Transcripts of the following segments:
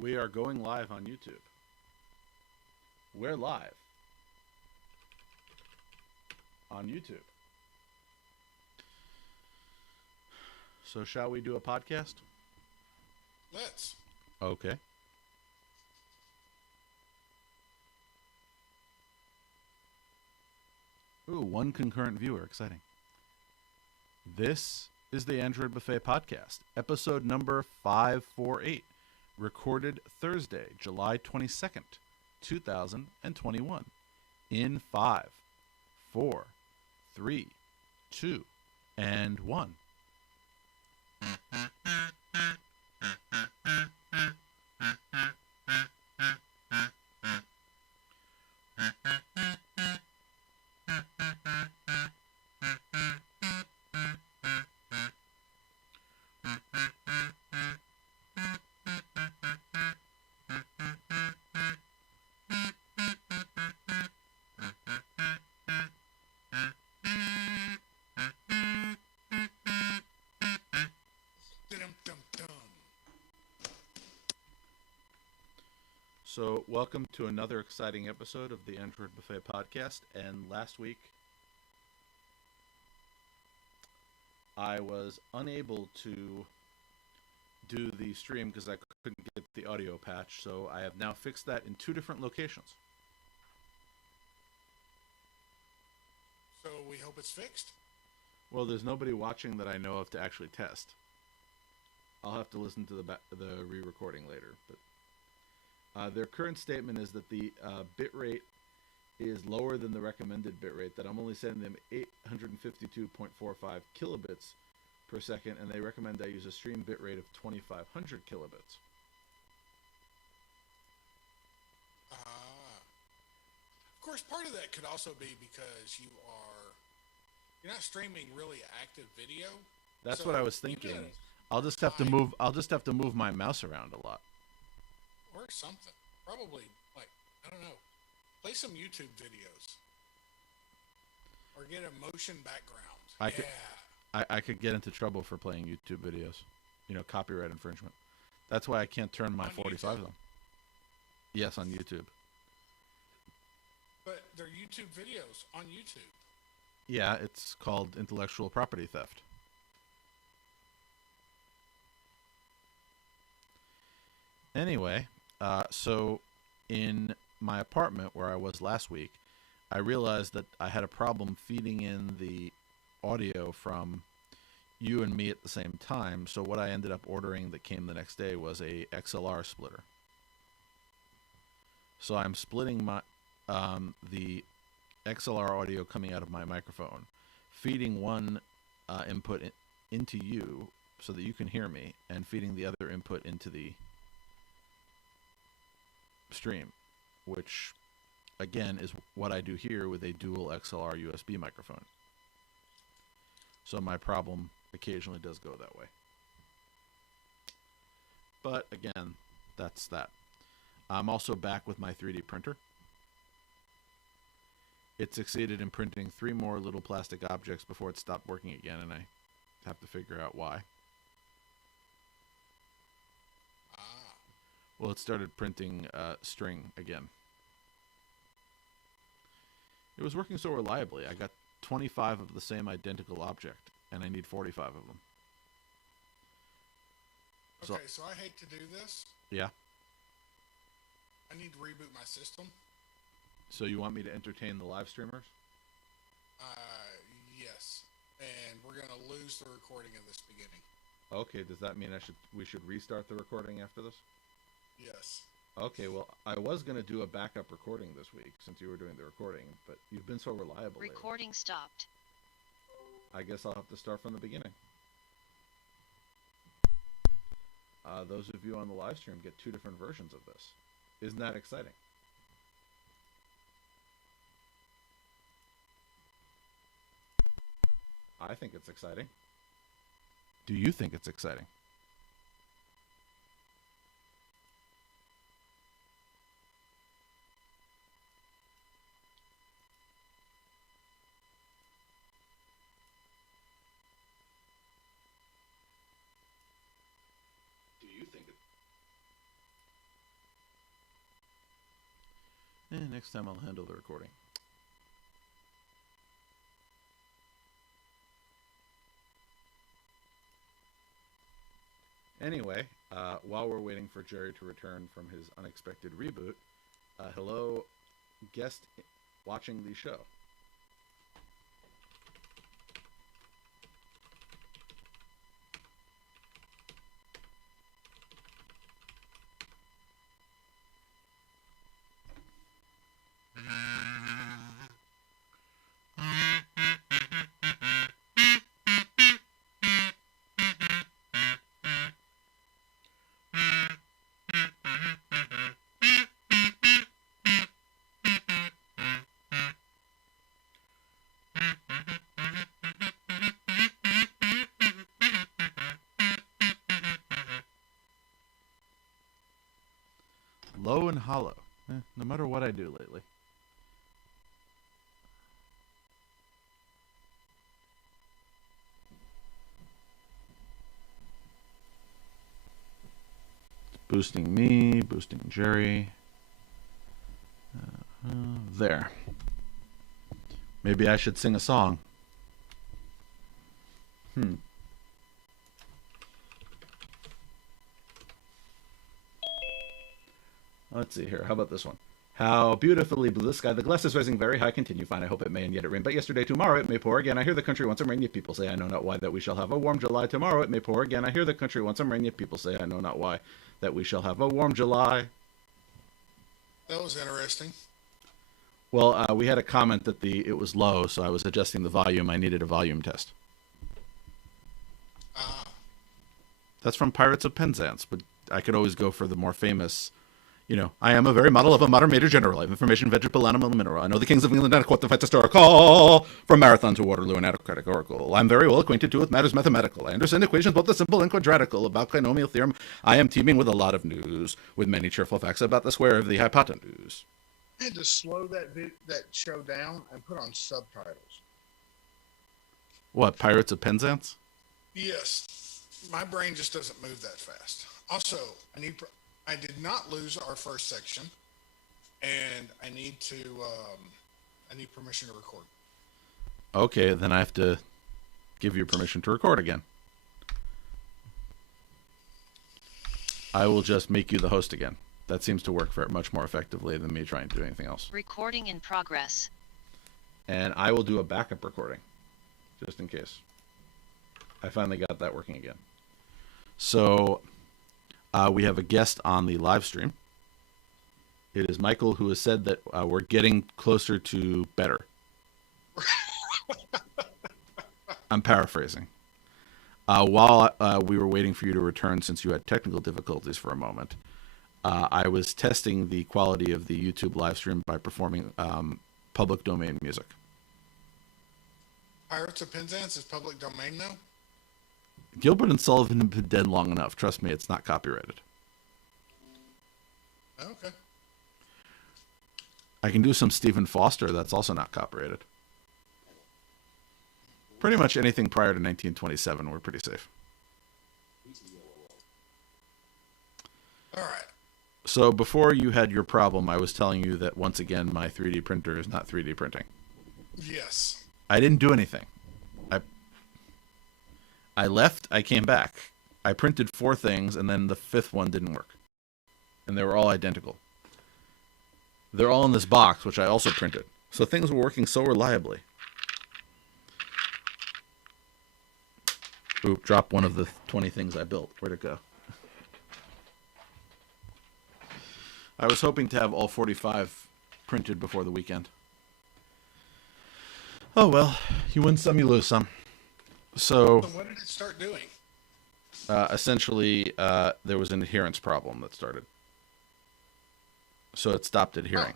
We are going live on YouTube. We're live on YouTube. So shall we do a podcast? Let's. Okay. Ooh, one concurrent viewer. Exciting. This is the Android Buffet Podcast, episode number 548, recorded Thursday, July 22nd, 2021, in 5, 4, 3, 2, and 1. So, welcome to another exciting episode of the Android Buffet Podcast. And last week, I was unable to do the stream because I couldn't get the audio patch. So, I have now fixed that in 2 different locations. So we hope it's fixed. Well, there's nobody watching that I know of to actually test. I'll have to listen to the re-recording later, but their current statement is that the bitrate is lower than the recommended bitrate, that I'm only sending them 852.45 kilobits per second, and they recommend I use a stream bitrate of 2500 kilobits. Of course, part of that could also be because you're not streaming really active video. That's so what I was thinking. I'll just have to move my mouse around a lot. Or something. Probably, I don't know. Play some YouTube videos. Or get a motion background. I could get into trouble for playing YouTube videos. Copyright infringement. That's why I can't turn my 45 on. Yes, on YouTube. But they're YouTube videos on YouTube. Yeah, it's called intellectual property theft. Anyway, so in my apartment where I was last week, I realized that I had a problem feeding in the audio from you and me at the same time. So what I ended up ordering that came the next day was a XLR splitter. So I'm splitting my the XLR audio coming out of my microphone, feeding one input into you so that you can hear me, and feeding the other input into the stream, which again is what I do here with a dual XLR USB microphone. So my problem occasionally does go that way. But again, that's that. I'm also back with my 3D printer. It succeeded in printing 3 more little plastic objects before it stopped working again, and I have to figure out why. Well, it started printing string again. It was working so reliably. I got 25 of the same identical object, and I need 45 of them. Okay, so I hate to do this. Yeah? I need to reboot my system. So you want me to entertain the live streamers? Yes. And we're going to lose the recording in this beginning. Okay, does that mean we should restart the recording after this? Yes. Okay, well, I was going to do a backup recording this week since you were doing the recording, but you've been so reliable Recording lately. stopped. I guess I'll have to start from the beginning. Those of you on the live stream get 2 different versions of this. Isn't that exciting? I think it's exciting. Do you think it's exciting? Do you think it? next time I'll handle the recording. Anyway, while we're waiting for Jerry to return from his unexpected reboot, hello, guest watching the show. Low and hollow, no matter what I do lately. It's boosting me, boosting Jerry. There. Maybe I should sing a song. Let's see here. How about this one? How beautifully blue the sky. The glass is rising very high. Continue fine. I hope it may, and yet it rain. But yesterday, tomorrow it may pour again. I hear the country wants some rain. Yet people say, I know not why, that we shall have a warm July. Tomorrow it may pour again. I hear the country wants some rain. Yet people say, I know not why, that we shall have a warm July. That was interesting. Well, we had a comment that it was low, so I was adjusting the volume. I needed a volume test. That's from Pirates of Penzance, but I could always go for the more famous. I am a very model of a modern major general. I have information, vegetable, animal, and mineral. I know the kings of England and quote the facts historical. From Marathon to Waterloo and autocratic oracle. I'm very well acquainted too with matters mathematical. I understand equations, both the simple and quadratical. About binomial theorem, I am teeming with a lot of news, with many cheerful facts about the square of the hypotenuse. I had to slow that show down and put on subtitles. What, Pirates of Penzance? Yes. My brain just doesn't move that fast. Also, I did not lose our first section, and I need permission to record. Okay, then I have to give you permission to record again. I will just make you the host again. That seems to work much more effectively than me trying to do anything else. Recording in progress. And I will do a backup recording, just in case. I finally got that working again. So, we have a guest on the live stream. It is Michael, who has said that we're getting closer to better. I'm paraphrasing. While we were waiting for you to return, since you had technical difficulties for a moment, I was testing the quality of the YouTube live stream by performing public domain music. Pirates of Penzance is public domain now? Gilbert and Sullivan have been dead long enough. Trust me, it's not copyrighted. Okay. I can do some Stephen Foster that's also not copyrighted. Pretty much anything prior to 1927, we're pretty safe. All right. So before you had your problem, I was telling you that once again, my 3D printer is not 3D printing. Yes. I didn't do anything. I left, I came back. I printed 4 things, and then the 5th one didn't work. And they were all identical. They're all in this box, which I also printed. So things were working so reliably. Oop, dropped one of the 20 things I built. Where'd it go? I was hoping to have all 45 printed before the weekend. Oh well, you win some, you lose some. So what did it start doing? Essentially, there was an adherence problem that started. So it stopped adhering.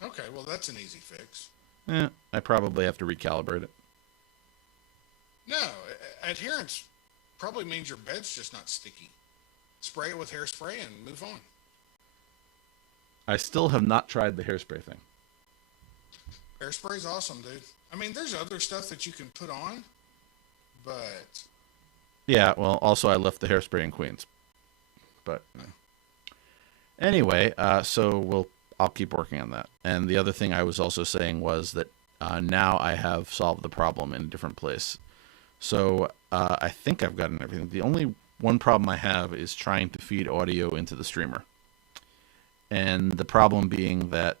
Oh. Okay, well that's an easy fix. I probably have to recalibrate it. No, adherence probably means your bed's just not sticky. Spray it with hairspray and move on. I still have not tried the hairspray thing. Hairspray's awesome, dude. I mean, there's other stuff that you can put on, but... Yeah, well, also I left the hairspray in Queens. But anyway, so I'll keep working on that. And the other thing I was also saying was that now I have solved the problem in a different place. So I think I've gotten everything. The only one problem I have is trying to feed audio into the streamer. And the problem being that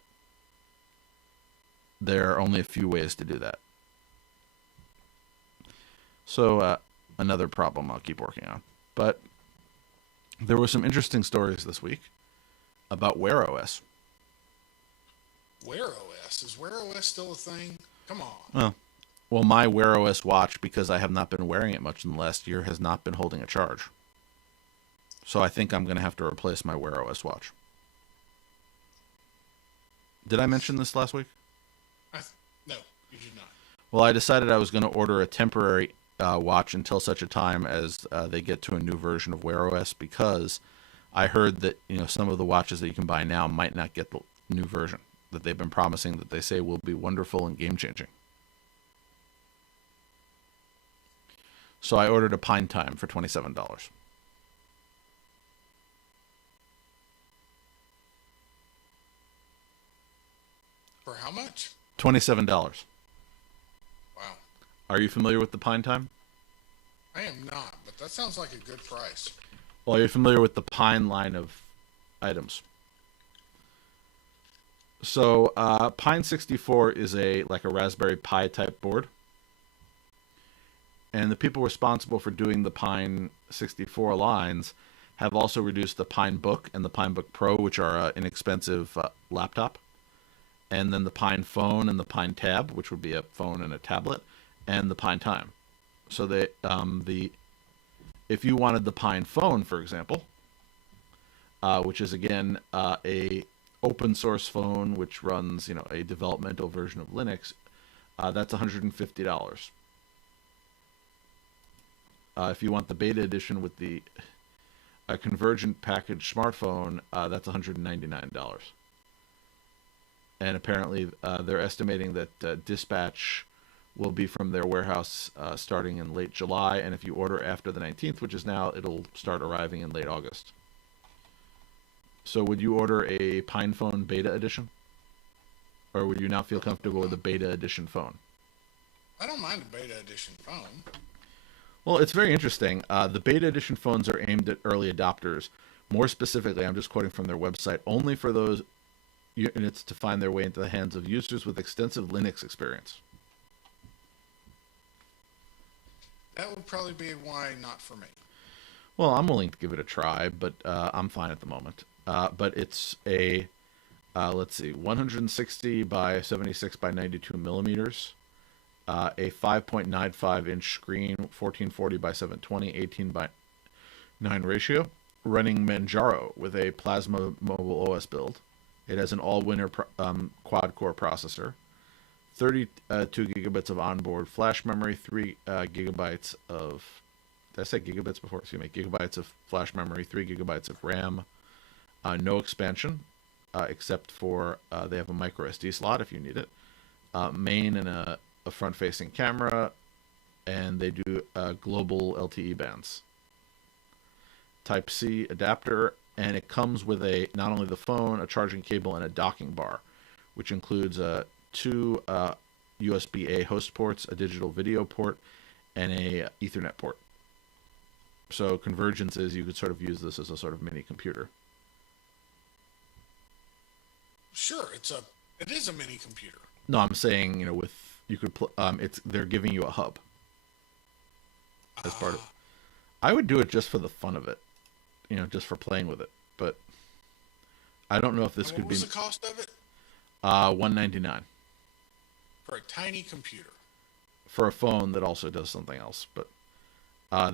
there are only a few ways to do that. So another problem I'll keep working on. But there were some interesting stories this week about Wear OS. Wear OS? Is Wear OS still a thing? Come on. Well, my Wear OS watch, because I have not been wearing it much in the last year, has not been holding a charge. So I think I'm going to have to replace my Wear OS watch. Did I mention this last week? No, you did not. Well, I decided I was going to order a temporary watch until such a time as they get to a new version of Wear OS, because I heard that some of the watches that you can buy now might not get the new version that they've been promising, that they say will be wonderful and game-changing. So I ordered a Pine Time for $27. For how much? $27. Wow. Are you familiar with the Pine Time? I am not, but that sounds like a good price. Well, you're familiar with the Pine line of items. So Pine 64 is like a Raspberry Pi type board. And the people responsible for doing the Pine 64 lines have also reduced the Pine Book and the Pine Book Pro, which are an inexpensive laptop. And then the Pine Phone and the Pine Tab, which would be a phone and a tablet, and the Pine Time. So if you wanted the Pine Phone, for example, which is again a open source phone which runs a developmental version of Linux, that's $150. If you want the beta edition with the convergent package smartphone, that's $199. And apparently they're estimating that dispatch will be from their warehouse starting in late July. And if you order after the 19th, which is now, it'll start arriving in late August. So would you order a Pine Phone beta edition? Or would you not feel comfortable with a beta edition phone? I don't mind a beta edition phone. Well, it's very interesting. The beta edition phones are aimed at early adopters. More specifically, I'm just quoting from their website, only for those units to find their way into the hands of users with extensive Linux experience. That would probably be why not for me. Well, I'm willing to give it a try, but I'm fine at the moment. But it's a, let's see, 160 by 76 by 92 millimeters, a 5.95 inch screen, 1440 by 720, 18 by 9 ratio, running Manjaro with a Plasma Mobile OS build. It has an all-winner quad-core processor, 32 gigabits of onboard flash memory, 3 gigabytes of, did I say gigabits before? Excuse me, gigabytes of flash memory, 3 gigabytes of RAM, no expansion, except for they have a micro SD slot if you need it, main and a front-facing camera, and they do global LTE bands. Type-C adapter, and it comes with not only the phone, a charging cable, and a docking bar, which includes 2 USB-A host ports, a digital video port, and a Ethernet port. So convergence is you could sort of use this as a sort of mini computer. Sure, it is a mini computer. No, I'm saying they're giving you a hub as part of. I would do it just for the fun of it, just for playing with it. But I don't know if this could be. What was the cost of it? $199 for a tiny computer. For a phone that also does something else. But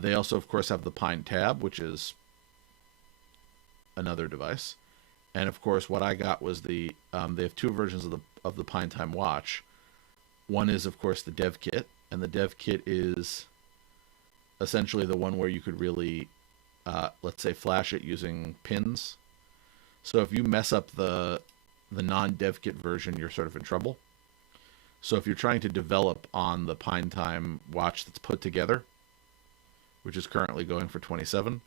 they also, of course, have the Pine Tab, which is another device. And of course, what I got was they have 2 versions of the Pine Time watch. One is, of course, the dev kit, and the dev kit is essentially the one where you could really, let's say, flash it using pins. So if you mess up the non-dev kit version, you're sort of in trouble. So if you're trying to develop on the Pine Time watch that's put together, which is currently going for $27,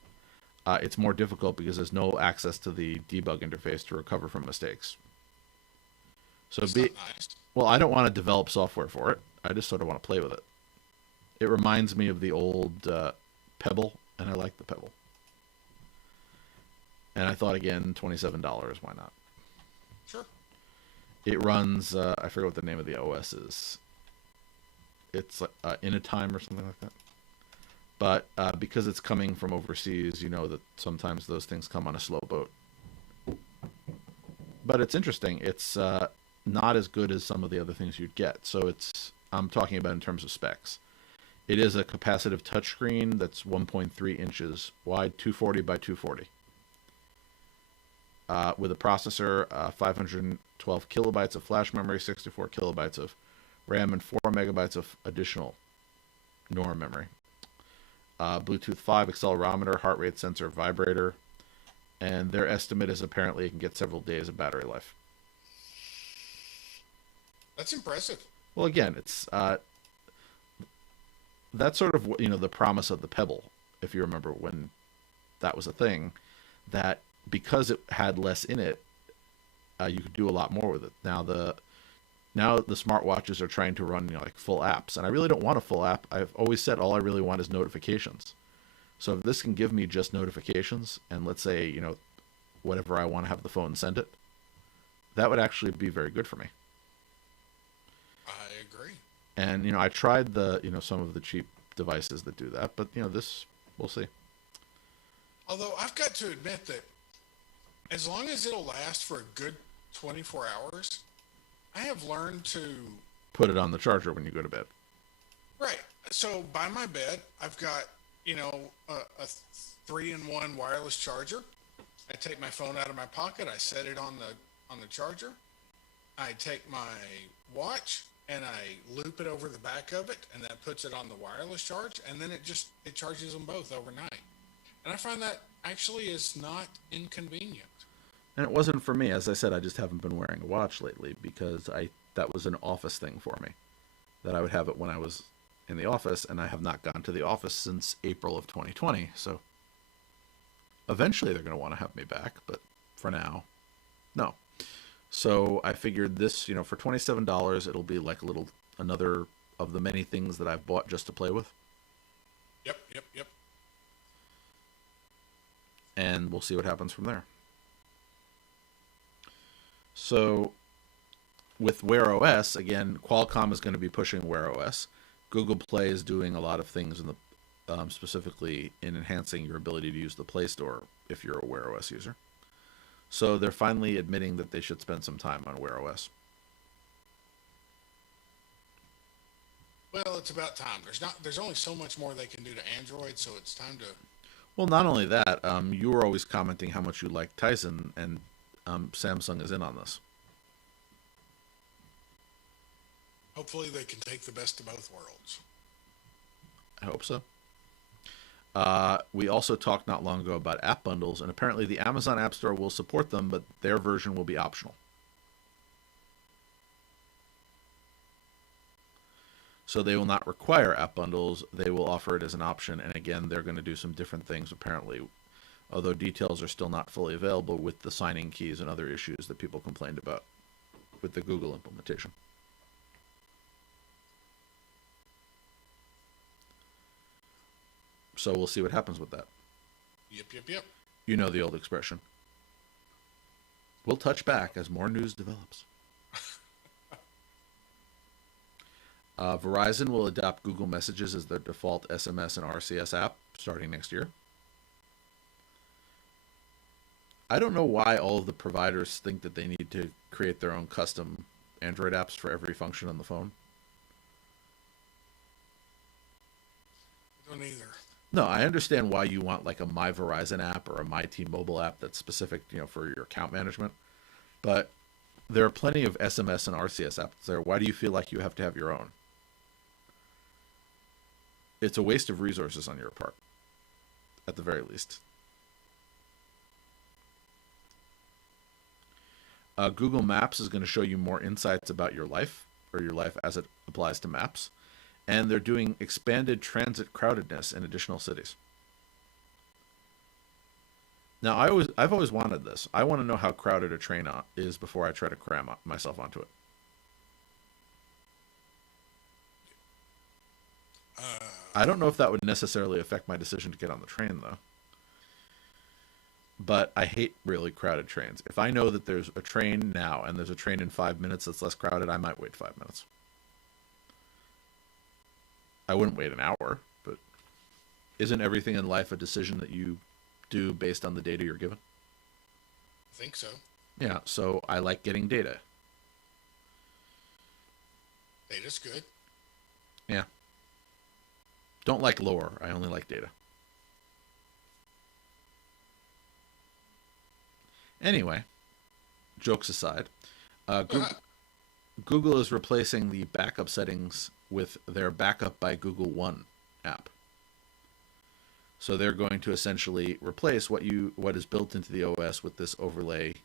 it's more difficult because there's no access to the debug interface to recover from mistakes. So That's not nice. well, I don't want to develop software for it. I just sort of want to play with it. It reminds me of the old Pebble, and I like the Pebble. And I thought, again, $27, why not? Sure. It runs, I forget what the name of the OS is. It's Initime or something like that. But because it's coming from overseas, you know that sometimes those things come on a slow boat. But it's interesting. It's not as good as some of the other things you'd get. So I'm talking about in terms of specs. It is a capacitive touchscreen that's 1.3 inches wide, 240 by 240. With a processor, 512 kilobytes of flash memory, 64 kilobytes of RAM, and 4 megabytes of additional NOR memory. Bluetooth 5 accelerometer, heart rate sensor, vibrator, and their estimate is apparently it can get several days of battery life. That's impressive. Well, again, it's that's sort of the promise of the Pebble, if you remember when that was a thing, that because it had less in it, you could do a lot more with it. Now the smartwatches are trying to run like full apps, and I really don't want a full app. I've always said all I really want is notifications. So if this can give me just notifications, and let's say whatever I want to have the phone send it, that would actually be very good for me. I agree. And I tried some of the cheap devices that do that, but this, we'll see. Although I've got to admit that as long as it'll last for a good 24 hours, I have learned to put it on the charger when you go to bed. Right. So by my bed, I've got a 3-in-1 wireless charger. I take my phone out of my pocket. I set it on the charger. I take my watch and I loop it over the back of it, and that puts it on the wireless charge, and then it charges them both overnight. And I find that actually is not inconvenient. And it wasn't for me. As I said, I just haven't been wearing a watch lately because that was an office thing for me, that I would have it when I was in the office, and I have not gone to the office since April of 2020. So eventually they're going to want to have me back, but for now, no. So I figured this, for $27, it'll be like another of the many things that I've bought just to play with. Yep. And we'll see what happens from there. So with Wear OS, again, Qualcomm is going to be pushing Wear OS. Google Play is doing a lot of things specifically in enhancing your ability to use the Play Store if you're a Wear OS user. So they're finally admitting that they should spend some time on Wear OS. Well, it's about time. There's only so much more they can do to Android, so it's time to. Well, not only that, you were always commenting how much you like Tizen, and Samsung is in on this. Hopefully they can take the best of both worlds. I hope so. We also talked not long ago about app bundles, and apparently the Amazon App Store will support them, but their version will be optional. So they will not require app bundles. They will offer it as an option, and again, they're going to do some different things apparently, although details are still not fully available with the signing keys and other issues that people complained about with the Google implementation. So we'll see what happens with that. Yep. You know the old expression. We'll touch back as more news develops. Verizon will adopt Google Messages as their default SMS and RCS app starting next year. I don't know why all of the providers think that they need to create their own custom Android apps for every function on the phone. Don't either. No, I understand why you want like a My Verizon app or a My T-Mobile app that's specific, for your account management. But there are plenty of SMS and RCS apps there. Why do you feel like you have to have your own? It's a waste of resources on your part, at the very least. Google Maps is going to show you more insights about your life, or your life as it applies to maps. And they're doing expanded transit crowdedness in additional cities. Now, I've always wanted this. I want to know how crowded a train is before I try to cram myself onto it. I don't know if that would necessarily affect my decision to get on the train, though. But I hate really crowded trains. If I know that there's a train now and there's a train in 5 minutes that's less crowded, I might wait 5 minutes. I wouldn't wait an hour, but isn't everything in life a decision that you do based on the data you're given? I think so. Yeah, so I like getting data. Data's good. Yeah. Don't like lore. I only like data. Anyway, jokes aside, Google is replacing the backup settings with their Backup by Google One app. So they're going to essentially replace what is built into the OS with this overlay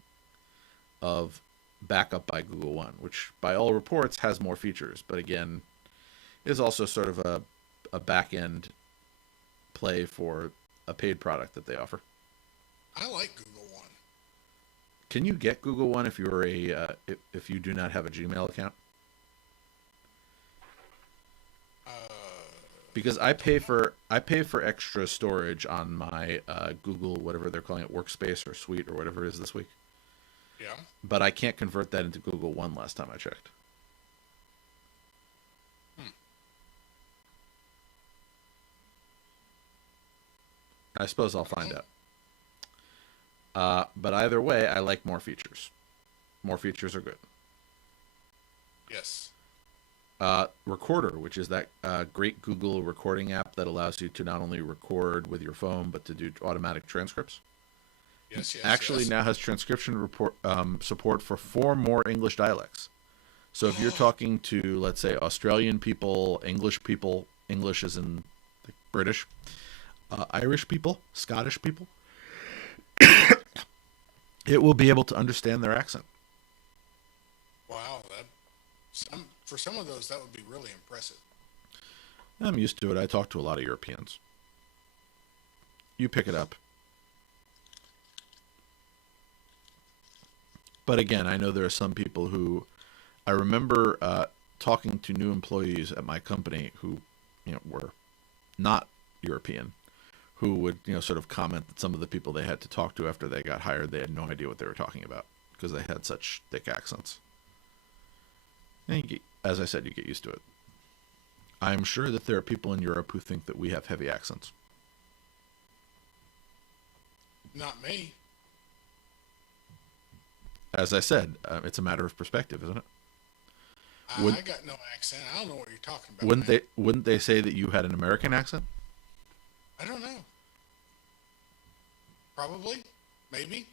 of Backup by Google One, which by all reports has more features, but again, is also sort of a back-end play for a paid product that they offer. I like Google One. Can you get Google One if you're if you do not have a Gmail account? Because I pay for extra storage on my Google, whatever they're calling it, Workspace or Suite or whatever it is this week. Yeah. But I can't convert that into Google One last time I checked. I suppose I'll find out. But either way, I like more features. More features are good. Yes. Recorder, which is that great Google recording app that allows you to not only record with your phone, but to do automatic transcripts. Yes, yes. Actually, now has transcription support for 4 more English dialects. So if you're talking to, let's say, Australian people, English is in like, British, Irish people, Scottish people, it will be able to understand their accent. Wow, for some of those, that would be really impressive. I'm used to it. I talk to a lot of Europeans. You pick it up. But again, I know there are some people who, I remember talking to new employees at my company who, were not European, who would, sort of comment that some of the people they had to talk to after they got hired, they had no idea what they were talking about because they had such thick accents. And as I said, you get used to it. I'm sure that there are people in Europe who think that we have heavy accents. Not me. As I said, it's a matter of perspective, isn't it? I got no accent. I don't know what you're talking about. Wouldn't they say that you had an American accent? I don't know. Probably. Maybe.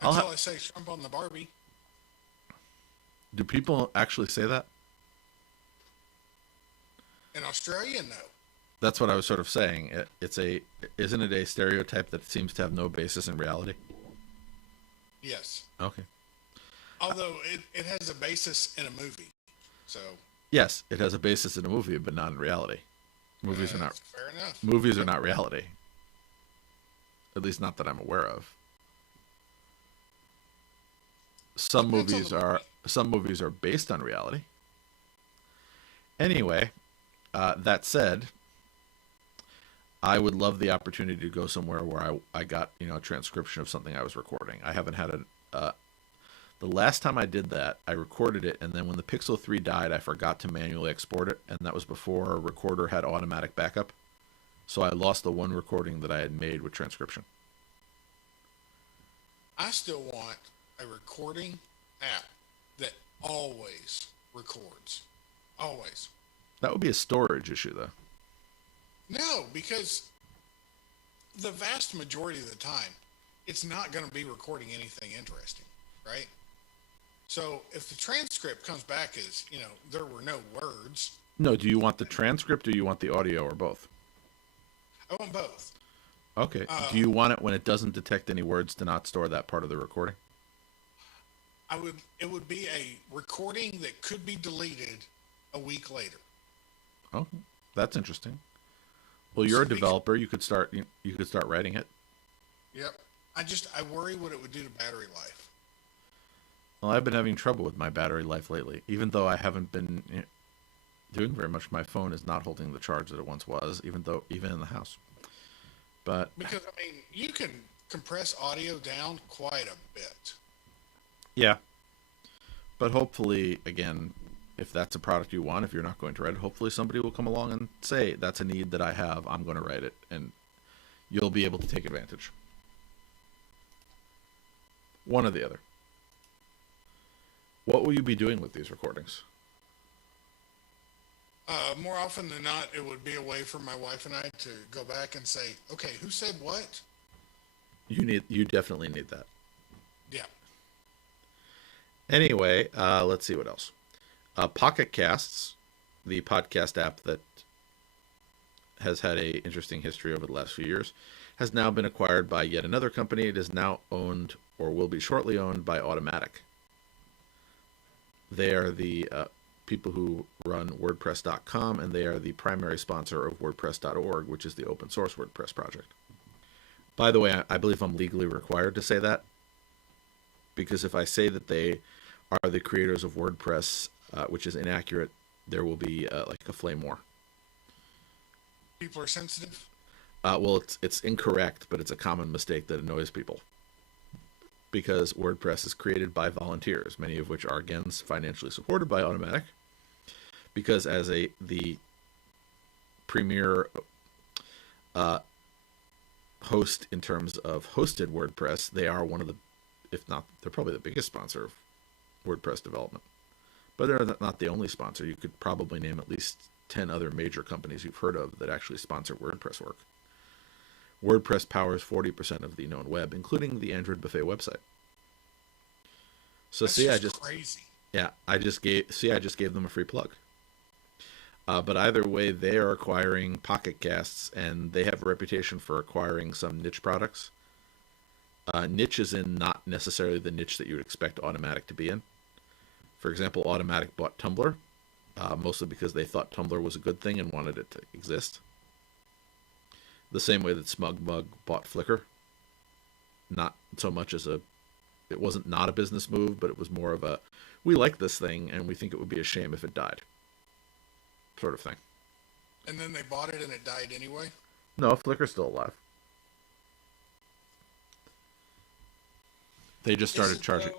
I say Trump on the Barbie. Do people actually say that? In Australia, no. That's what I was sort of saying. Isn't it a stereotype that seems to have no basis in reality? Yes. Okay. Although it has a basis in a movie. So. Yes, it has a basis in a movie, but not in reality. Movies are not. Fair enough. Movies are not reality. At least not that I'm aware of. Some movies are based on reality. Anyway, that said, I would love the opportunity to go somewhere where I got a transcription of something I was recording. I haven't had the last time I did that, I recorded it, and then when the Pixel 3 died, I forgot to manually export it, and that was before a recorder had automatic backup. So I lost the one recording that I had made with transcription. I still want a recording app that always records. Always. That would be a storage issue, though. No, because the vast majority of the time, it's not going to be recording anything interesting, right? So if the transcript comes back as, there were no words. No, do you want the transcript or you want the audio or both? I want both. Okay. Do you want it when it doesn't detect any words to not store that part of the recording? It would be a recording that could be deleted a week later. Oh, that's interesting. Well, you're a developer. You could start writing it. Yep. I worry what it would do to battery life. Well, I've been having trouble with my battery life lately, even though I haven't been doing very much. My phone is not holding the charge that it once was, even in the house. But Because I mean, you can compress audio down quite a bit. yeah, but hopefully, again, if that's a product you want, if you're not going to write it, hopefully somebody will come along and say, that's a need that I have, I'm going to write it, and you'll be able to take advantage. One or the other. What will you be doing with these recordings? More often than not, it would be a way for my wife and I to go back and say, okay, who said what? You definitely need that. Yeah. Anyway, let's see what else. Pocket Casts, the podcast app that has had a interesting history over the last few years, has now been acquired by yet another company. It is now owned, or will be shortly owned, by Automatic. They are the people who run WordPress.com, and they are the primary sponsor of WordPress.org, which is the open source WordPress project. By the way, I believe I'm legally required to say that, because if I say that they are the creators of WordPress, which is inaccurate, there will be like a flame war. People are sensitive. Well, it's incorrect, but it's a common mistake that annoys people. Because WordPress is created by volunteers, many of which are, again, financially supported by Automatic. Because as the premier host in terms of hosted WordPress, they are one of the, if not, they're probably the biggest sponsor of WordPress development. But they're not the only sponsor. You could probably name at least 10 other major companies you've heard of that actually sponsor WordPress work. WordPress powers 40% of the known web, including the Android Buffet website. So That's crazy. Yeah, I just gave them a free plug. But either way, they are acquiring Pocket Casts, and they have a reputation for acquiring some niche products. Niche is in not necessarily the niche that you would expect Automatic to be in. For example, Automatic bought Tumblr, mostly because they thought Tumblr was a good thing and wanted it to exist. The same way that SmugMug bought Flickr. Not so much as it wasn't not a business move, but it was more of a, we like this thing and we think it would be a shame if it died, sort of thing. And then they bought it and it died anyway? No, Flickr's still alive. They just started charging.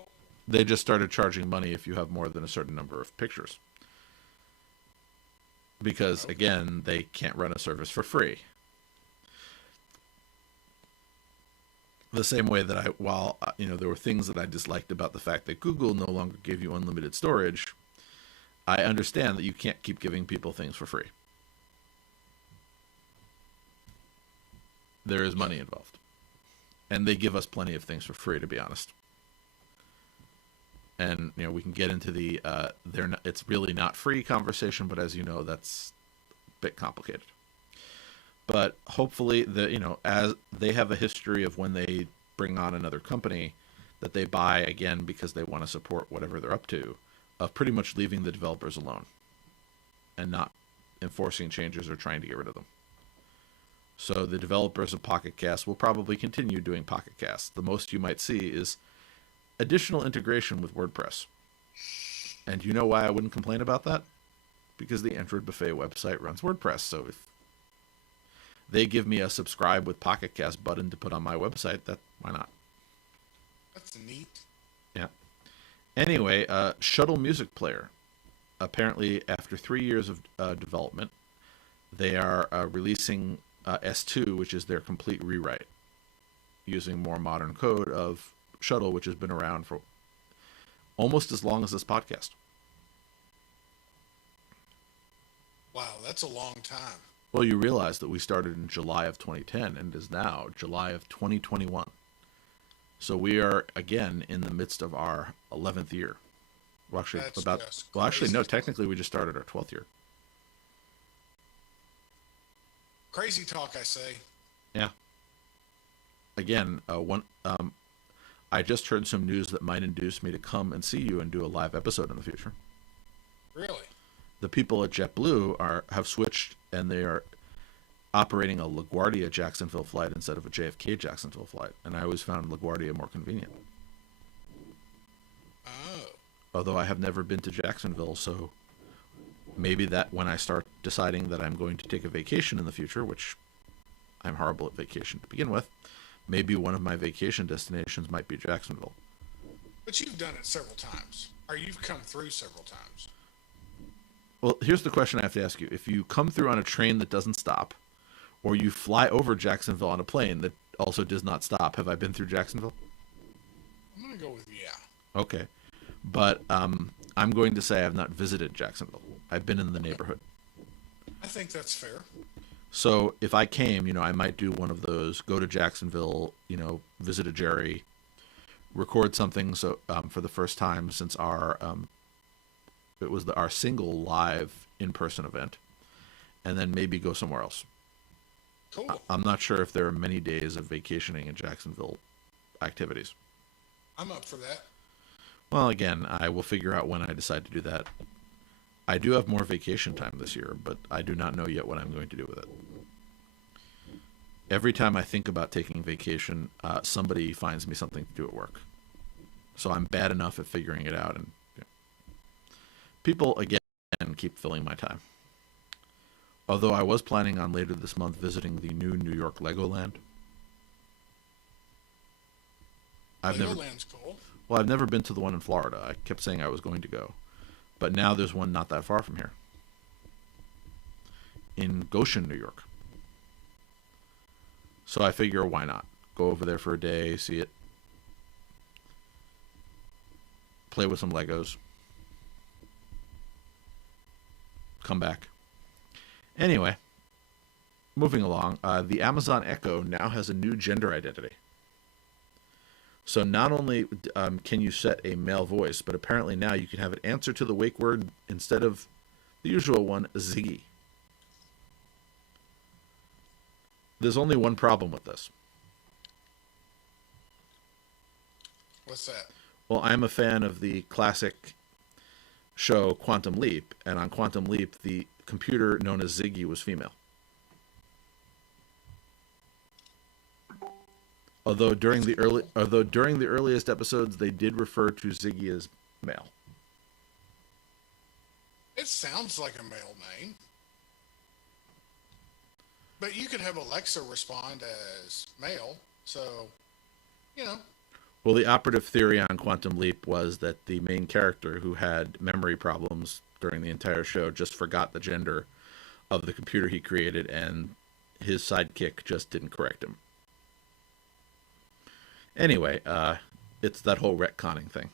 They just started charging money if you have more than a certain number of pictures. Because, again, they can't run a service for free. The same way that while there were things that I disliked about the fact that Google no longer gave you unlimited storage, I understand that you can't keep giving people things for free. There is money involved. And they give us plenty of things for free, to be honest. And we can get into the it's really not free conversation, but as you know, that's a bit complicated. But hopefully, as they have a history of when they bring on another company that they buy again because they want to support whatever they're up to, of pretty much leaving the developers alone and not enforcing changes or trying to get rid of them. So the developers of Pocket Cast will probably continue doing Pocket Cast. The most you might see is additional integration with WordPress. And you know why I wouldn't complain about that? Because the Android Buffet website runs WordPress. So if they give me a subscribe with Pocket Cast button to put on my website, why not? That's neat. Yeah. Anyway, Shuttle Music Player. Apparently, after 3 years of development, they are releasing S2, which is their complete rewrite, using more modern code of Shuttle, which has been around for almost as long as this podcast. Wow, that's a long time. Well, you realize that we started in July of 2010 and it is now July of 2021. So we are, again, in the midst of our 11th year. Well, actually, no, technically we just started our 12th year. Crazy talk, I say. Yeah. Again, I just heard some news that might induce me to come and see you and do a live episode in the future. Really? The people at JetBlue have switched, and they are operating a LaGuardia Jacksonville flight instead of a JFK Jacksonville flight. And I always found LaGuardia more convenient. Oh. Although I have never been to Jacksonville, so maybe that when I start deciding that I'm going to take a vacation in the future, which I'm horrible at vacation to begin with, maybe one of my vacation destinations might be Jacksonville. But you've done it several times, or you've come through several times. Well, here's the question I have to ask you. If you come through on a train that doesn't stop, or you fly over Jacksonville on a plane that also does not stop, have I been through Jacksonville? I'm going to go with yeah. Okay. But I'm going to say I've not visited Jacksonville. I've been in the neighborhood. I think that's fair. So if I came, I might do one of those, go to Jacksonville, visit a Jerry, record something for the first time since our single live in-person event, and then maybe go somewhere else. Cool. I'm not sure if there are many days of vacationing in Jacksonville activities. I'm up for that. Well, again, I will figure out when I decide to do that. I do have more vacation time this year, but I do not know yet what I'm going to do with it. Every time I think about taking vacation, somebody finds me something to do at work. So I'm bad enough at figuring it out, and people, again, keep filling my time. Although I was planning on later this month visiting the new New York Legoland. Legoland's cool. Well, I've never been to the one in Florida. I kept saying I was going to go. But now there's one not that far from here. In Goshen, New York. So I figure, why not? Go over there for a day, see it. Play with some Legos. Come back. Anyway, moving along, the Amazon Echo now has a new gender identity. So not only can you set a male voice, but apparently now you can have it answer to the wake word instead of the usual one, Ziggy. There's only one problem with this. What's that? Well, I'm a fan of the classic show Quantum Leap, and on Quantum Leap, the computer known as Ziggy was female. Although during the earliest episodes, they did refer to Ziggy as male. It sounds like a male name. But you could have Alexa respond as male, so, Well, the operative theory on Quantum Leap was that the main character, who had memory problems during the entire show, just forgot the gender of the computer he created, and his sidekick just didn't correct him. Anyway, it's that whole retconning thing.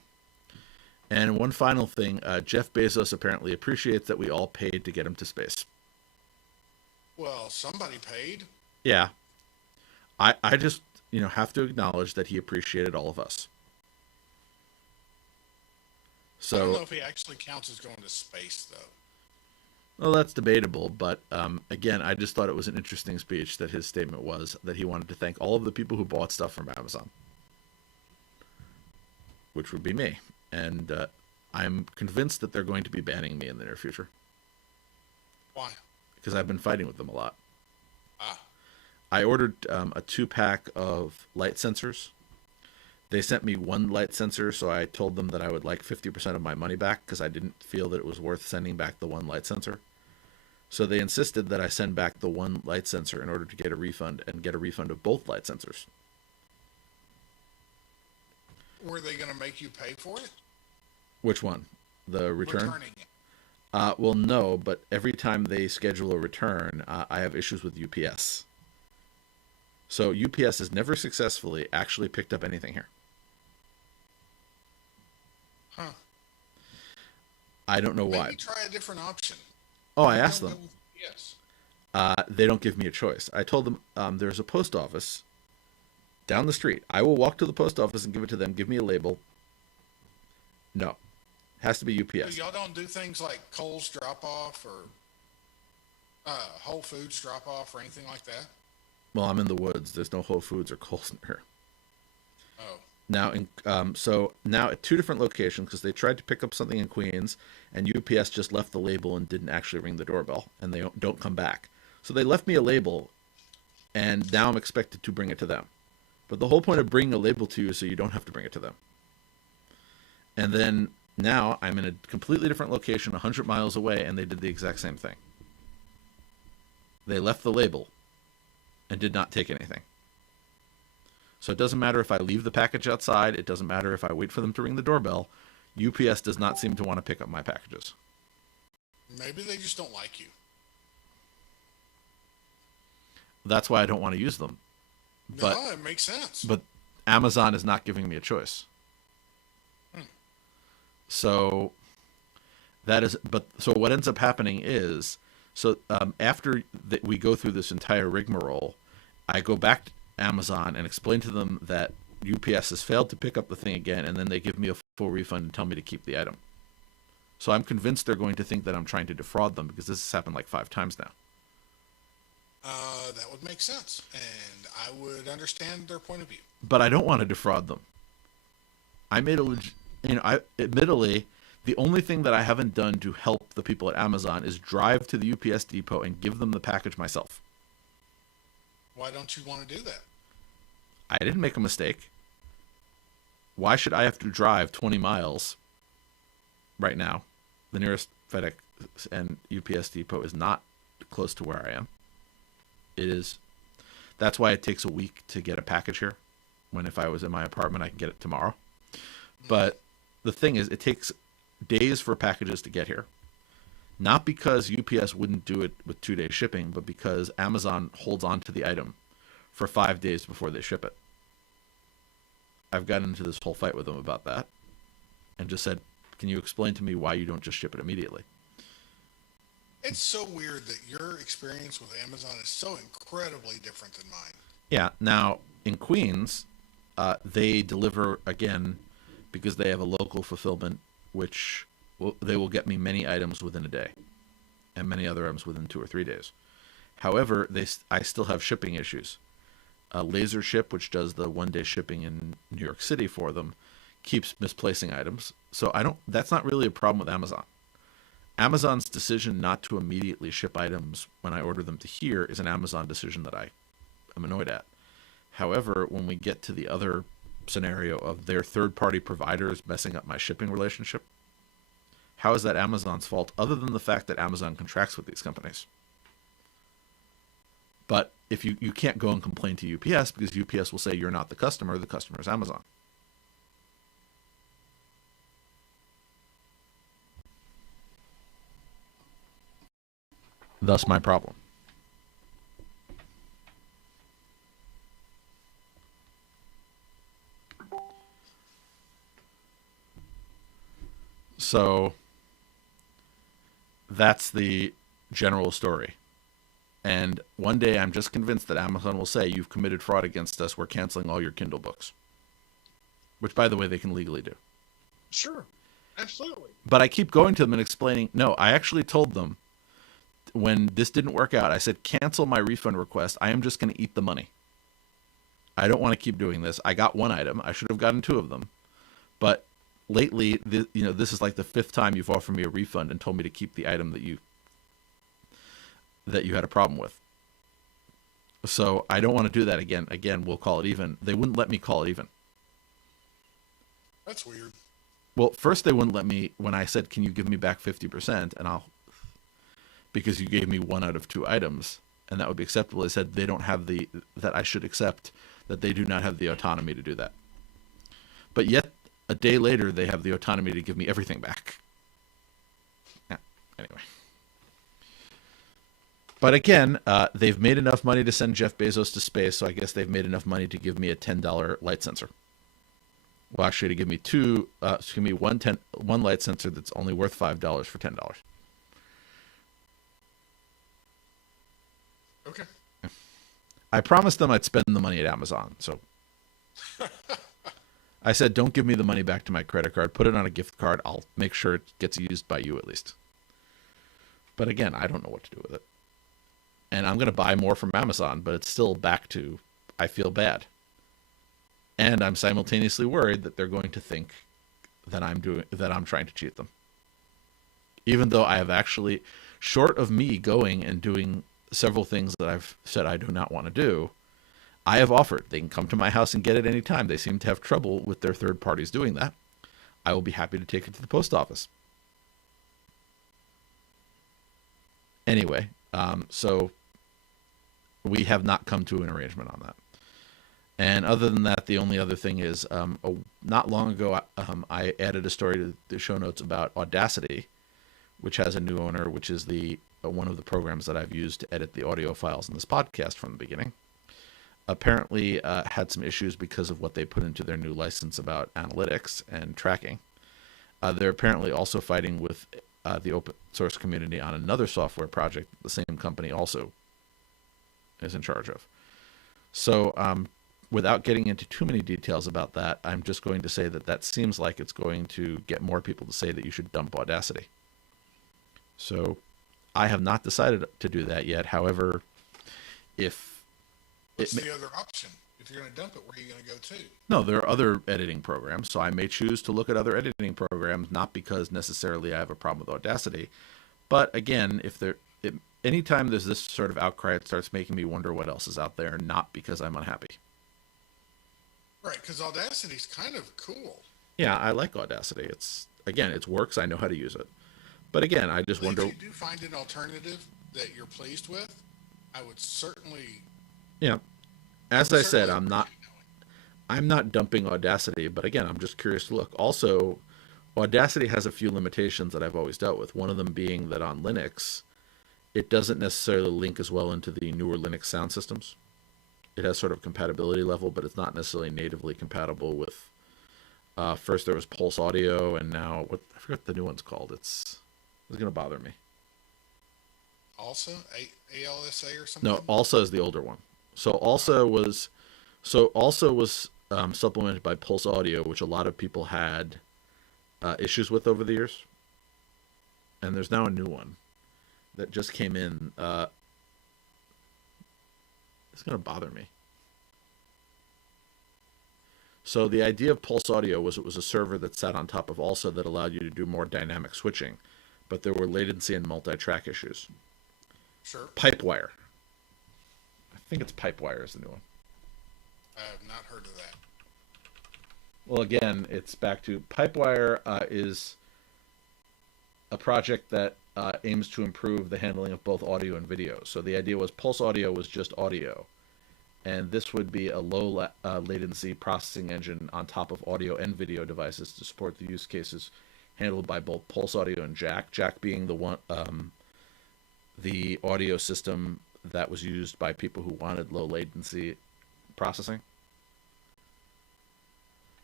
And one final thing, Jeff Bezos apparently appreciates that we all paid to get him to space. Well, somebody paid. Yeah. I just, have to acknowledge that he appreciated all of us. So, I don't know if he actually counts as going to space, though. Well, that's debatable, but again, I just thought it was an interesting speech that his statement was that he wanted to thank all of the people who bought stuff from Amazon, which would be me. And I'm convinced that they're going to be banning me in the near future. Why? Because I've been fighting with them a lot. Ah. I ordered a 2-pack of light sensors. They sent me one light sensor, so I told them that I would like 50% of my money back because I didn't feel that it was worth sending back the one light sensor. So they insisted that I send back the one light sensor in order to get a refund, and get a refund of both light sensors. Were they going to make you pay for it? Which one? The return? Returning it. Well, no, but every time they schedule a return, I have issues with UPS. So UPS has never successfully actually picked up anything here. Huh. I don't know why. Maybe try a different option. Oh, I asked them. Yes. They don't give me a choice. I told them there's a post office down the street. I will walk to the post office and give it to them. Give me a label. No. Has to be UPS. So y'all don't do things like Kohl's drop-off or Whole Foods drop-off or anything like that? Well, I'm in the woods. There's no Whole Foods or Kohl's here. Oh. Now, so now at 2 different locations, because they tried to pick up something in Queens, and UPS just left the label and didn't actually ring the doorbell, and they don't come back. So they left me a label, and now I'm expected to bring it to them. But the whole point of bringing a label to you is so you don't have to bring it to them. And then Now I'm in a completely different location, 100 miles away, and they did the exact same thing. They left the label and did not take anything. So it doesn't matter if I leave the package outside. It doesn't matter if I wait for them to ring the doorbell. UPS does not seem to want to pick up my packages. Maybe they just don't like you. That's why I don't want to use them. But, no, it makes sense. But Amazon is not giving me a choice. So that is, but so what ends up happening is, so after we go through this entire rigmarole, I go back to Amazon and explain to them that UPS has failed to pick up the thing again, and then they give me a full refund and tell me to keep the item. So I'm convinced they're going to think that I'm trying to defraud them, because this has happened like 5 times now. That would make sense, and I would understand their point of view. But I don't want to defraud them. I made admittedly, the only thing that I haven't done to help the people at Amazon is drive to the UPS depot and give them the package myself. Why don't you want to do that? I didn't make a mistake. Why should I have to drive 20 miles right now? The nearest FedEx and UPS depot is not close to where I am. It is. That's why it takes a week to get a package here, when if I was in my apartment, I can get it tomorrow. But the thing is, it takes days for packages to get here. Not because UPS wouldn't do it with 2-day shipping, but because Amazon holds on to the item for 5 days before they ship it. I've gotten into this whole fight with them about that and just said, can you explain to me why you don't just ship it immediately? It's so weird that your experience with Amazon is so incredibly different than mine. Yeah. Now, in Queens, they deliver, again, because they have a local fulfillment, which they will get me many items within a day and many other items within 2 or 3 days. However, I still have shipping issues. Laser Ship, which does the 1-day shipping in New York City for them, keeps misplacing items. So that's not really a problem with Amazon. Amazon's decision not to immediately ship items when I order them to here is an Amazon decision that I am annoyed at. However, when we get to the other scenario of their third-party providers messing up my shipping relationship, how is that Amazon's fault, other than the fact that Amazon contracts with these companies? But if you can't go and complain to UPS, because UPS will say you're not the customer is Amazon. Thus my problem. So that's the general story. And one day I'm just convinced that Amazon will say, you've committed fraud against us. We're canceling all your Kindle books. Which, by the way, they can legally do. Sure. Absolutely. But I keep going to them and explaining, no, I actually told them when this didn't work out, I said, cancel my refund request. I am just going to eat the money. I don't want to keep doing this. I got 1 item. I should have gotten 2 of them. But lately, this is like the 5th time you've offered me a refund and told me to keep the item that you had a problem with. So I don't want to do that again. Again, we'll call it even. They wouldn't let me call it even. That's weird. Well, first they wouldn't let me when I said, can you give me back 50%? And because you gave me 1 out of 2 items and that would be acceptable. They said they don't have that I should accept that they do not have the autonomy to do that. But yet a day later, they have the autonomy to give me everything back. Yeah, anyway. But again, they've made enough money to send Jeff Bezos to space, so I guess they've made enough money to give me a $10 light sensor. Well, actually, to give me one light sensor that's only worth $5 for $10. Okay. I promised them I'd spend the money at Amazon, so I said, don't give me the money back to my credit card. Put it on a gift card. I'll make sure it gets used by you at least. But again, I don't know what to do with it. And I'm going to buy more from Amazon, but it's still back to, I feel bad. And I'm simultaneously worried that they're going to think that I'm trying to cheat them. Even though I have actually, short of me going and doing several things that I've said I do not want to do, I have offered. They can come to my house and get it anytime. They seem to have trouble with their third parties doing that. I will be happy to take it to the post office. Anyway, so we have not come to an arrangement on that. And other than that, the only other thing is, not long ago, I added a story to the show notes about Audacity, which has a new owner, which is the one of the programs that I've used to edit the audio files in this podcast from the beginning. Apparently had some issues because of what they put into their new license about analytics and tracking. They're apparently also fighting with the open source community on another software project the same company also is in charge of. So without getting into too many details about that, I'm just going to say that seems like it's going to get more people to say that you should dump Audacity. So I have not decided to do that yet. However, what's the other option? If you're going to dump it, where are you going to go to? No, there are other editing programs, so I may choose to look at other editing programs, not because necessarily I have a problem with Audacity, but again, anytime there's this sort of outcry, it starts making me wonder what else is out there, not because I'm unhappy. Right, because Audacity's kind of cool. Yeah, I like Audacity. It works. I know how to use it. But again, I just wonder. If you do find an alternative that you're pleased with, I would certainly. Yeah, as I said, I'm not dumping Audacity, but again, I'm just curious to look. Also, Audacity has a few limitations that I've always dealt with. One of them being that on Linux, it doesn't necessarily link as well into the newer Linux sound systems. It has sort of compatibility level, but it's not necessarily natively compatible with. First there was Pulse Audio, and now I forgot what the new one's called. It's going to bother me. ALSA, ALSA or something. No, ALSA is the older one. So ALSA was supplemented by Pulse Audio, which a lot of people had issues with over the years. And there's now a new one that just came in. It's going to bother me. So the idea of Pulse Audio was it was a server that sat on top of ALSA that allowed you to do more dynamic switching, but there were latency and multi-track issues. Sure. Pipewire. I think it's Pipewire is the new one. I have not heard of that. Well, again, it's back to Pipewire is a project that aims to improve the handling of both audio and video. So the idea was Pulse Audio was just audio, and this would be a low latency processing engine on top of audio and video devices to support the use cases handled by both Pulse Audio and Jack. Jack being the one, the audio system that was used by people who wanted low latency processing.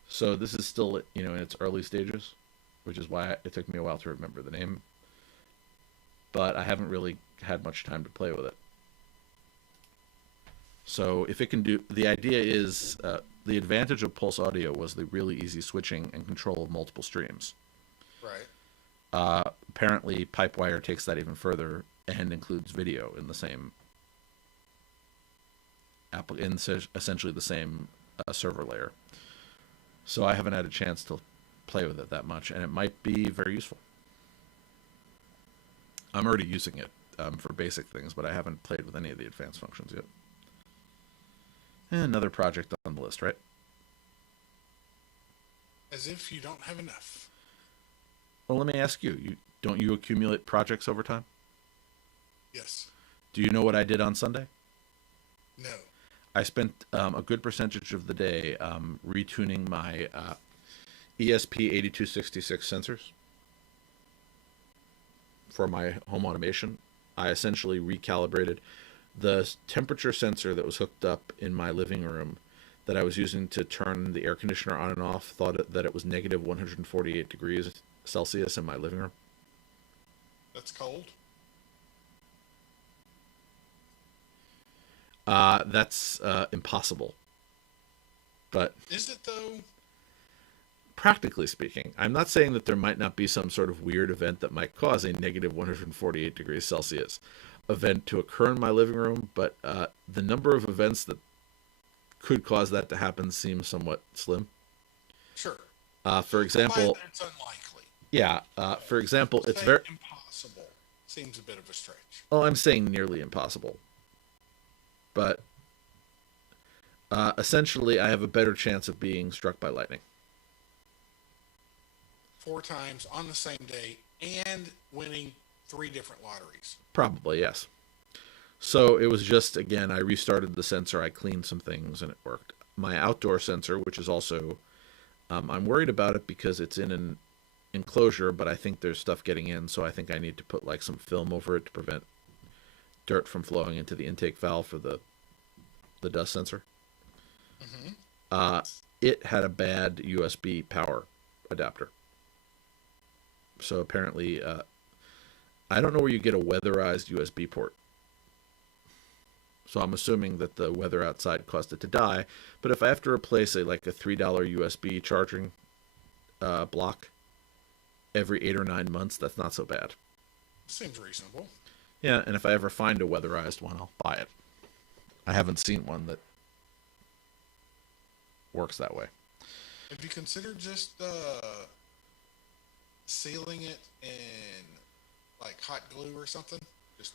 So this is still, in its early stages, which is why it took me a while to remember the name. But I haven't really had much time to play with it. So if it can do, the idea is, the advantage of Pulse Audio was the really easy switching and control of multiple streams. Right. Apparently Pipewire takes that even further and includes video in the same essentially the same server layer. So I haven't had a chance to play with it that much, and it might be very useful. I'm already using it for basic things, but I haven't played with any of the advanced functions yet. And another project on the list, right? As if you don't have enough. Well, let me ask you, don't you accumulate projects over time? Yes. Do you know what I did on Sunday? No. I spent a good percentage of the day retuning my ESP8266 sensors for my home automation. I essentially recalibrated the temperature sensor that was hooked up in my living room that I was using to turn the air conditioner on and off, that it was negative 148 degrees Celsius in my living room. That's cold. That's impossible. But is it though? Practically speaking, I'm not saying that there might not be some sort of weird event that might cause a negative 148 degrees Celsius event to occur in my living room, but the number of events that could cause that to happen seems somewhat slim. Sure. For example, it's unlikely. Yeah. For example, it's very impossible. Seems a bit of a stretch. Well, I'm saying nearly impossible. But essentially, I have a better chance of being struck by lightning. 4 times on the same day and winning 3 different lotteries. Probably, yes. So it was just, again, I restarted the sensor, I cleaned some things, and it worked. My outdoor sensor, which is also, I'm worried about it because it's in an enclosure, but I think there's stuff getting in, so I think I need to put like some film over it to prevent dirt from flowing into the intake valve for the dust sensor. Mm-hmm. It had a bad USB power adapter. So apparently, I don't know where you get a weatherized USB port. So I'm assuming that the weather outside caused it to die. But if I have to replace like a $3 USB charging block every 8 or 9 months, that's not so bad. Seems reasonable. Yeah, and if I ever find a weatherized one, I'll buy it. I haven't seen one that works that way. Have you considered just sealing it in like hot glue or something? Just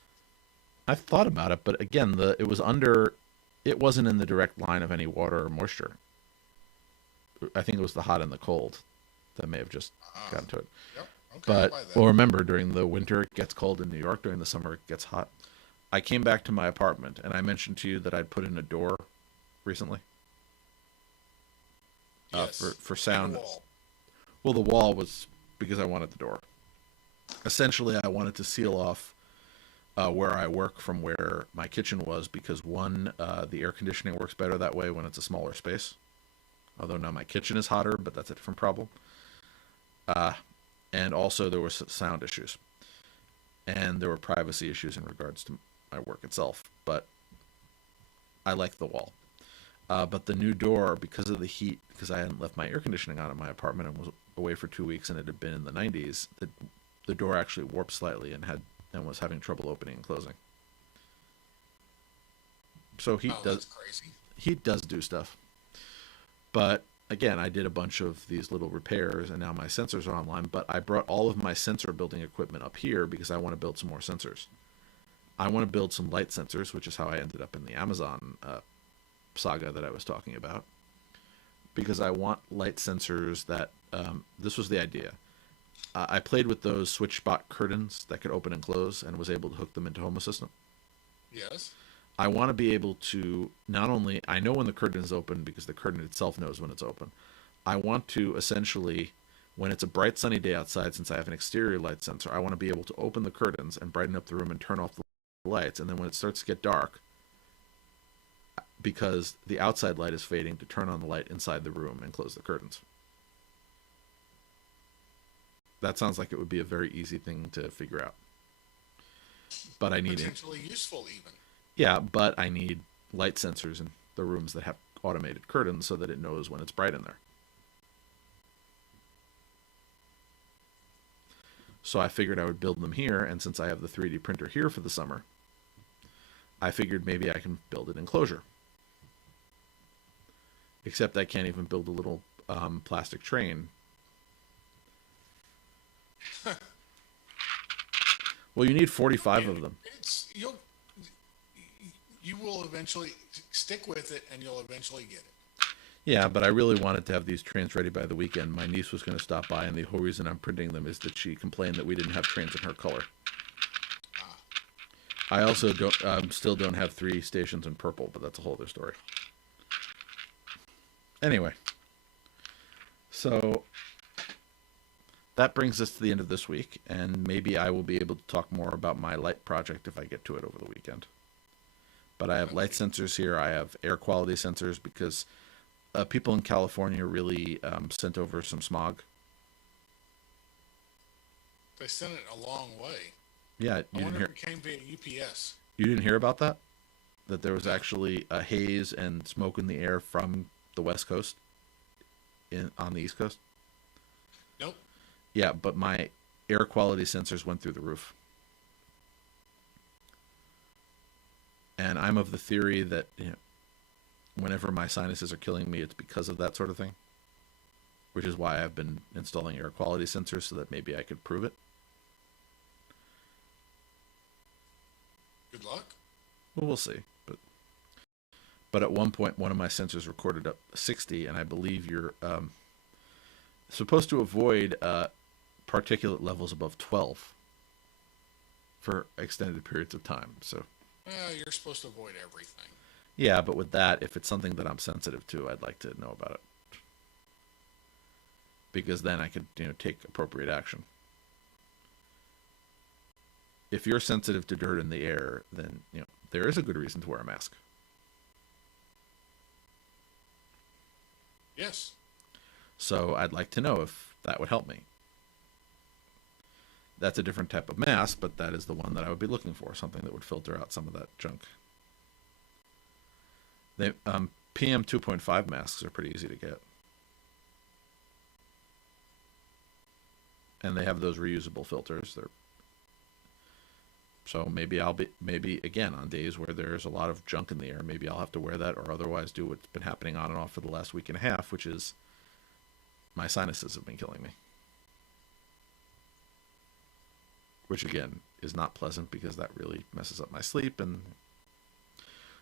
I've thought about it, but again, it wasn't in the direct line of any water or moisture. I think it was the hot and the cold that may have just gotten to it. Yep. Okay, But I'll buy that. well, remember, during the winter it gets cold in New York. During the summer it gets hot. I came back to my apartment and I mentioned to you that I'd put in a door recently Yes. for And sound. a wall. Well, the wall was because I wanted the door. Essentially, I wanted to seal off where I work from where my kitchen was because one, the air conditioning works better that way when it's a smaller space. Although now my kitchen is hotter, but that's a different problem. And also there were sound issues, and there were privacy issues in regards to my work itself. But I like the wall. But the new door, because of the heat, because I hadn't left my air conditioning on in my apartment and was away for 2 weeks, and it had been in the 90s, the door actually warped slightly and was having trouble opening and closing. So That's crazy. heat does do stuff. But again, I did a bunch of these little repairs, and now my sensors are online. But I brought all of my sensor building equipment up here because I want to build some more sensors. I want to build some light sensors, which is how I ended up in the Amazon saga that I was talking about. Because I want light sensors that, this was the idea. I played with those SwitchBot curtains that could open and close and was able to hook them into Home Assistant. Yes. I want to be able to not only, I know when the curtain is open because the curtain itself knows when it's open. I want to essentially, when it's a bright sunny day outside, since I have an exterior light sensor, I want to be able to open the curtains and brighten up the room and turn off the lights. And then when it starts to get dark, because the outside light is fading, to turn on the light inside the room and close the curtains. That sounds like it would be a very easy thing to figure out. But I need Potentially useful even. Yeah, but I need light sensors in the rooms that have automated curtains so that it knows when it's bright in there. So I figured I would build them here, and since I have the 3D printer here for the summer, I figured maybe I can build an enclosure. Except I can't even build a little plastic train. Well, you need 45 of them. You will eventually stick with it, and you'll eventually get it. Yeah, but I really wanted to have these trains ready by the weekend. My niece was going to stop by, and the whole reason I'm printing them is that she complained that we didn't have trains in her color. I also still don't have 3 stations in purple, but that's a whole other story. Anyway, so that brings us to the end of this week, and maybe I will be able to talk more about my light project if I get to it over the weekend. But I have light sensors here. I have air quality sensors because people in California really sent over some smog. They sent it a long way. Yeah, I wonder if it came via UPS. You didn't hear about that? That there was actually a haze and smoke in the air from the West Coast on the East Coast? Nope. Yeah, but my air quality sensors went through the roof. And I'm of the theory that whenever my sinuses are killing me, it's because of that sort of thing. Which is why I've been installing air quality sensors so that maybe I could prove it. Good luck. Well, we'll see. But at one point, one of my sensors recorded up 60, and I believe your supposed to avoid particulate levels above 12 for extended periods of time. So Well, you're supposed to avoid everything. yeah, but with that, if it's something that I'm sensitive to, I'd like to know about it, because then I could, take appropriate action. If you're sensitive to dirt in the air, then there is a good reason to wear a mask. Yes. So I'd like to know if that would help me. That's a different type of mask, but that is the one that I would be looking for, something that would filter out some of that junk. They, PM 2.5 masks are pretty easy to get. And they have those reusable filters. So maybe again, on days where there's a lot of junk in the air, maybe I'll have to wear that, or otherwise do what's been happening on and off for the last week and a half, which is my sinuses have been killing me. Which again is not pleasant, because that really messes up my sleep. And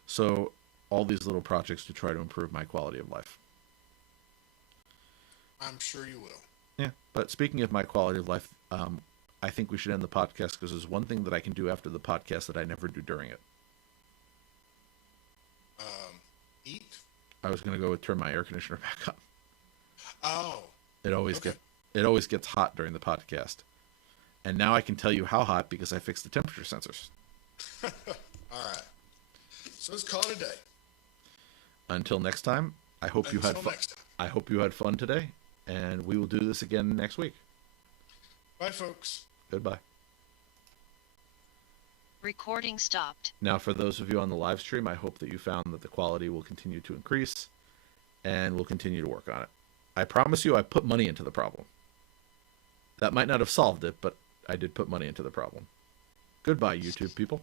so all these little projects to try to improve my quality of life. I'm sure you will. Yeah, but speaking of my quality of life, I think we should end the podcast, because there's one thing that I can do after the podcast that I never do during it. Eat? I was going to go with turn my air conditioner back on. Oh. It always Okay. it always gets hot during the podcast. And now I can tell you how hot, because I fixed the temperature sensors. All right. So let's call it a day. Until next time, I hope you had Until fun. next time. I hope you had fun today, and we will do this again next week. Bye, folks. Goodbye. Recording stopped. Now, for those of you on the live stream, I hope that you found that the quality will continue to increase, and we'll continue to work on it. I promise you, I put money into the problem. That might not have solved it, but I did put money into the problem. Goodbye, YouTube people.